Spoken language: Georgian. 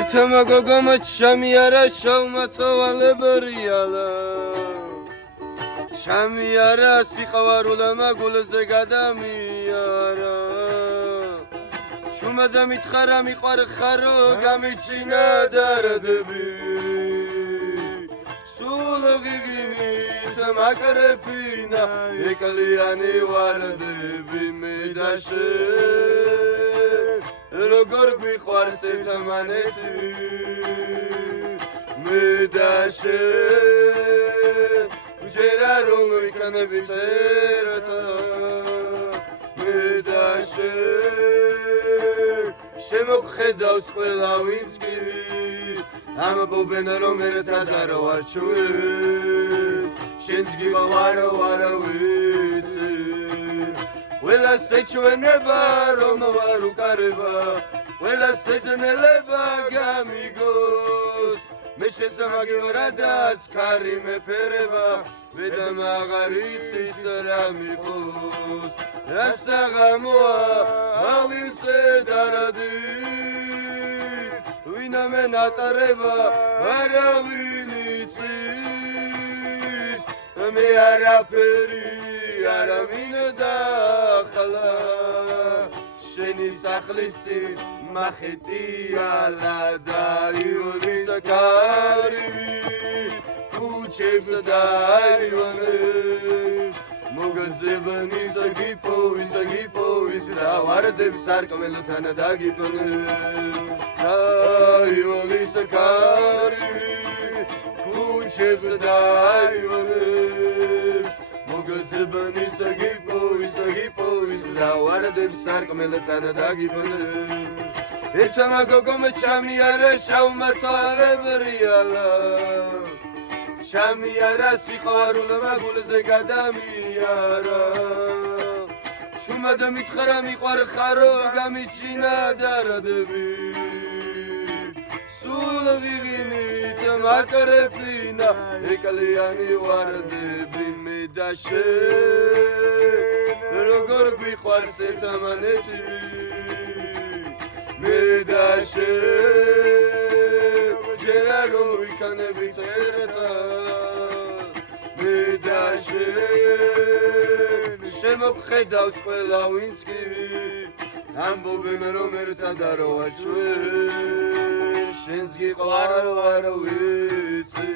ეთმა გოგომა ჩამიარა შავმათვალებრიალა ჩამიარა სიყვარულა მაგულზე გადამიარა შუმა და მითხარა მიყვარხარო გამიჩინა დარდები სულ გიგინით მაკრეფინა ეკლიანი ვარდები მე და შენ როგორ გვიყვარს ერთმანეთი მე და შენ ჯერა რომ ვიქნებით ერთა მე და შენ შემოხედავს ყველა ვინც კი ამბობენ რომ ერთად არ ვარ ჩვენ შენს გივარო ვიცი ყველას ეჩვენება რომ ვარ უკარება ყველას ეძნელება გამიგოს მე შესამაგევრადაც ქარი მეფერება მე და მაღარ იცის რა მიყოს რასაღამოა ავივსე დარადი ვინა მე ნატარება არავინ იცის მე არაფერი არავინ დახლა შენი სახლისი მახეტია ლადაიულის კარივი ქუჩებს დაივანებს მოგაზებანი საგიპოვის და ვარდებს სარკმელთან დაგიპნებს დაიულის კარივი ქუჩებს დაივანებს მოგაზებანი საგიპოვის და ვარდებს სარკმელთან დაგიპნებს ეთმა გოგომა ჩამიარა შავმათვალებრიალა ჩამიარა სიყვარულა მაგულზე გადამიარა შუმა და მითხარა მიყვარხარო გამიჩინა დარდები სულ ვიღინით მაკრეფინა ეკლიანი ვარდები მე და შენ როგორ გვიყვარს ერთმანეთი მე და შენ ჯერა რომ ვიქნებით ერთად მე და შენ შემოხედავს ყველა ვინც კი ამბობენ რომ ერთად არ ვარ ჩვენ შენს გიყვარო არ ვიცი